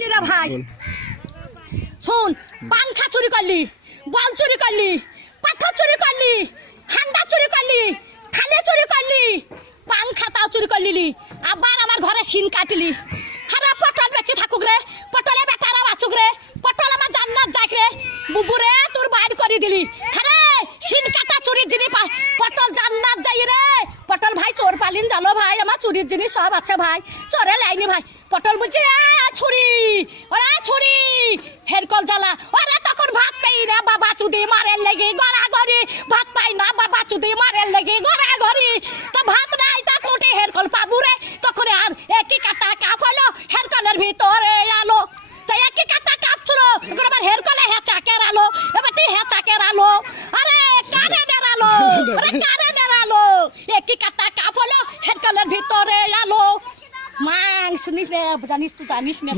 ভাই শুন, পাংখা চুরি করলি, বল চুরি করলি, পাথর চুরি করলি, হান্ডা চুরি করলি, খালে চুরি করলি, পাংখাটাও চুরি করলি, আবার আমার ঘরে সিন কাটলি। আরে পটল বেঁচে থাকুক রে, পটলে বেটারা বাঁচুক রে, পটল আমার জান্নাত যাক রে, বুবুরে তোর বাইর করে দিলি। আরে সিন কাটা চুরির জিনিস পটল জান্নাত যাই রে। পটল ভাই চোর পালিন জানো ভাই, আমার চুরির জিনিস সব আছে ভাই, চোরে লাইনি ভাই। পটল বলছে ছুরি, ওরা ছুরি হেরকল জ্বালা, ওরা তখন ভাত পাই না বাবা চুদি মারের লেগে গড়াগড়ি, ভাত পাই না বাবা চুদি মারের লেগে গড়াগড়ি, তো ভাত নাই তা কোটে হেরকল পাবু রে। তখন আর একই কাটা কাপ হলো, হেরকলের ভিতরে আলো, তাই একই কাটা কাপ ছিল, এখন আবার হেরকলে হেঁচাকের আলো, এবার তুই হেঁচাকের আলো, আরে কারেন্টের আলো, আরে কারেন্টের আলো, একই কাটা কাপ হলো, হেরকলের ভিতরে আলো। মাং শুনিস না, জানিস তো জানিস না।